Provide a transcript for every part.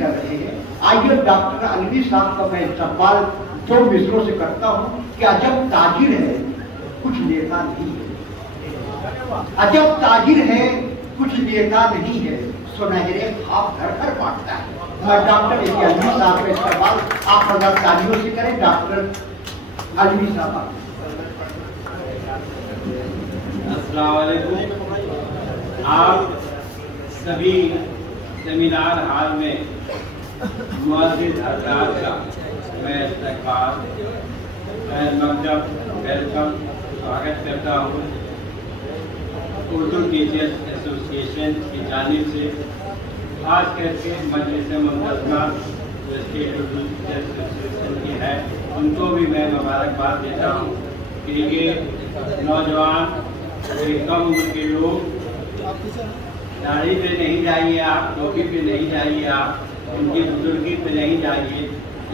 कर रहे हैं। आइए डॉक्टर अलवी साहब का मैं सवाल 2 मिसरों से करता हूँ कि अजब ताजिर है कुछ नेता नहीं है, अजब ताजिर है कुछ नेता नहीं है, सुनहरे ख्वाब घर घर बांटता है। मैं डॉक्टर अलवी साहब का सवाल आप अगर तालियों से करें। डॉक्टर अलवी साहब, अस्सलाम वालेकुम। आप सभी सेमिनार हाल में मुअज़्ज़िज़ हज़रात का मैं इस्तक़बाल वेलकम स्वागत करता हूँ। उर्दू टीचर्स एसोसिएशन की जानिब से खास करके मजलिस मुंतज़मा जो स्टेट उर्दू टीचर्स एसोसिएशन की है, उनको भी मैं मुबारकबाद देता हूँ कि ये नौजवान कोई कम उम्र के लोग दाढ़ी पे नहीं जाइए आप, टोपी पे नहीं जाइए आप, उनकी बुजुर्गी पे नहीं जाइए,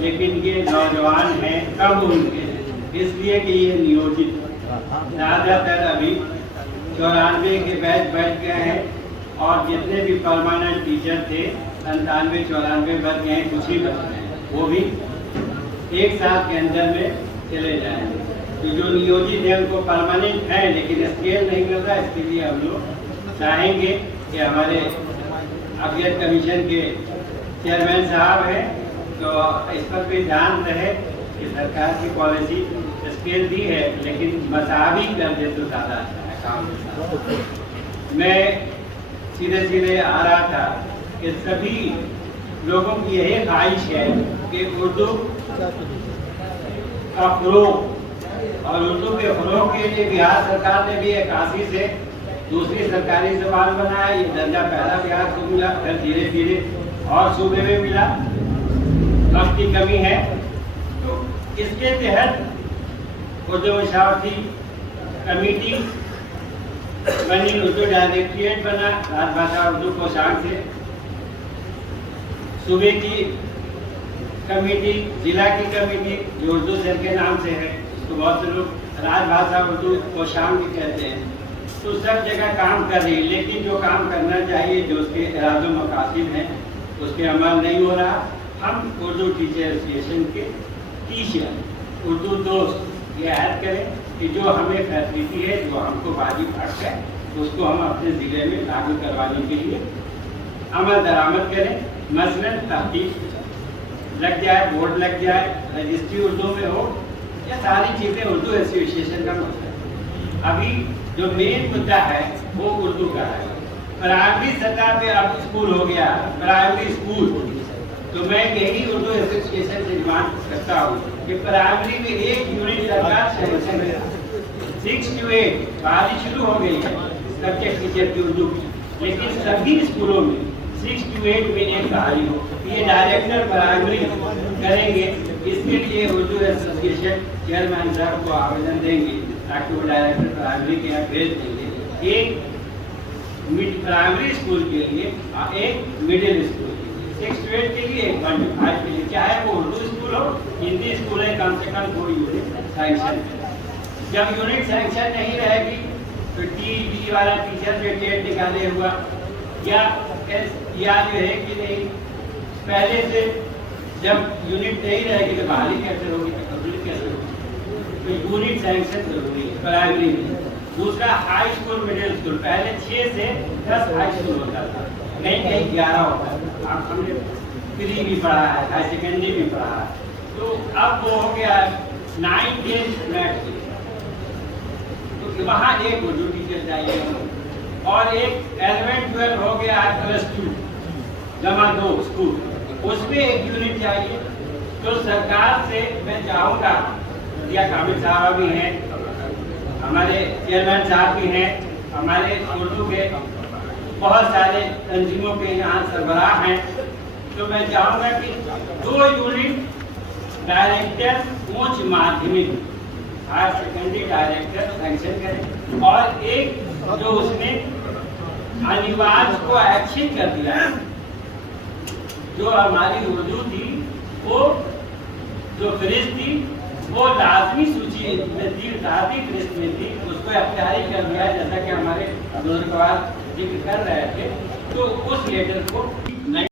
लेकिन ये नौजवान हैं कम उम्र के, इसलिए कि ये नियोजित ज़्यादातर अभी 94 के बैच बैठ गए हैं और जितने भी परमानेंट टीचर थे 97-94 बच गए हैं, कुछ ही बच गए हैं, वो भी 1 साल के अंदर में चले जाएंगे। तो जो नियोजित है उनको परमानेंट है लेकिन स्केल नहीं मिल रहा, इसके लिए हम लोग चाहेंगे कि हमारे अफियत कमीशन के चेयरमैन साहब हैं तो इस पर भी ध्यान रहे कि सरकार की पॉलिसी स्केल भी है लेकिन मसावी कर दे तो ज़्यादा अच्छा है काम। मैं सीधे आ रहा था कि सभी लोगों की यही ख्वाहिश है कि उर्दू का फ़रोग़ और उर्दू के फ़रोग़ के लिए बिहार सरकार ने भी 81 से दूसरी सरकारी ज़बान बनाया। ये दर्जा पहला बिहार को मिला, फिर धीरे धीरे और सूबे में मिला। वक्त की कमी है तो इसके तहत उर्दू मशावरती कमेटी बनी, उर्दू डायरेक्टरेट बना, राजभाषा उर्दू कोषांग से, सूबे की कमेटी, जिला की कमेटी जो उर्दू सेल के नाम से है, तो बहुत से लोग राजभाषा उर्दू कोषांग भी कहते हैं। तो सब जगह काम कर रही है लेकिन जो काम करना चाहिए, जो उसके इरादे मकासद हैं, उसके अमल नहीं हो रहा। हम उर्दू टीचर एसोसिएशन के टीचर उर्दू दोस्त ये ऐड करें कि जो हमें फैसिलिटी है, जो हमको वाजिब हक है, उसको हम अपने ज़िले में लागू करवाने के लिए अमल दरामद करें। मसलन तहक़ीक़ लग जाए, बोर्ड लग जाए, रजिस्ट्री उर्दू में हो, ये सारी चीज़ें उर्दू एसोसिएशन का मसला है। अभी जो मेन मुद्दा है वो उर्दू का है। प्राइमरी सतह पे अब स्कूल हो गया, प्राइमरी स्कूल, तो मैं यही उर्दू एसोसिएशन से डिमांड करता हूँ कि प्राइमरी में एक यूनिट सरकार सैंक्शन है। 6 to 8 बहाली शुरू हो गई है सब्जेक्ट टीचर की उर्दू की, लेकिन सभी स्कूलों में 6 to 8 में एक बहाली हो। ये डायरेक्टर प्राइमरी करेंगे, इसके लिए उर्दू एसोसिएशन चेयरमैन साहब को आवेदन देंगे ताकि वो डायरेक्टर प्राइमरी के यहाँ भेज देंगे। एक प्राइमरी स्कूल के लिए, एक मिडिल स्कूल के लिए, 6 to 8 के लिए, एक 1 to 5 के लिए, चाहे वो उर्दू स्कूल हो, हिंदी स्कूल है, कम से कम 2 यूनिट सैंक्शन। जब यूनिट सैंक्शन नहीं रहेगी तो टी वाला टीचर जो टेट निकाले हुआ या जो है कि नहीं, पहले से जब यूनिट नहीं रहेगी तो बहाली कैसे होगी, तब्दीली कैसे होगी। तो यूनिट सैंक्शन जरूरी है प्राइमरी में। दूसरा हाई स्कूल, मिडिल स्कूल, पहले 6 से 10 हाई स्कूल होता था, कहीं 11 होता था। आप हमने प्री भी पढ़ा है, हाई सेकेंडरी भी पढ़ा है, तो अब वो हो गया 9, 10 मैथ। तो वहाँ एक उर्दू टीचर चाहिए और एक 11, 12 हो गया +2 जमा 2 स्कूल, उसमें एक यूनिट चाहिए। तो सरकार से मैं चाहूँगा, या कामिल साहब भी हैं, हमारे चेयरमैन साहब भी हैं, हमारे उर्दू के बहुत सारे तंजीमों के यहाँ सरबराह हैं, तो मैं चाहूँगा कि 2 यूनिट डायरेक्टर उच्च माध्यमिक हायर सेकेंडरी डायरेक्टर सैंक्शन करें और एक जो उसने अनिवार्य को एक्शन कर दिया है, जो हमारी उर्दू थी वो जो फहरिस्त थी वो लाजमी सूची में थी, दादी फहरिस्त में थी, उसको अख्तियारी कर दिया जैसा कि हमारे बुजुर्गवार जिक्र कर रहे थे। तो उस लेटर को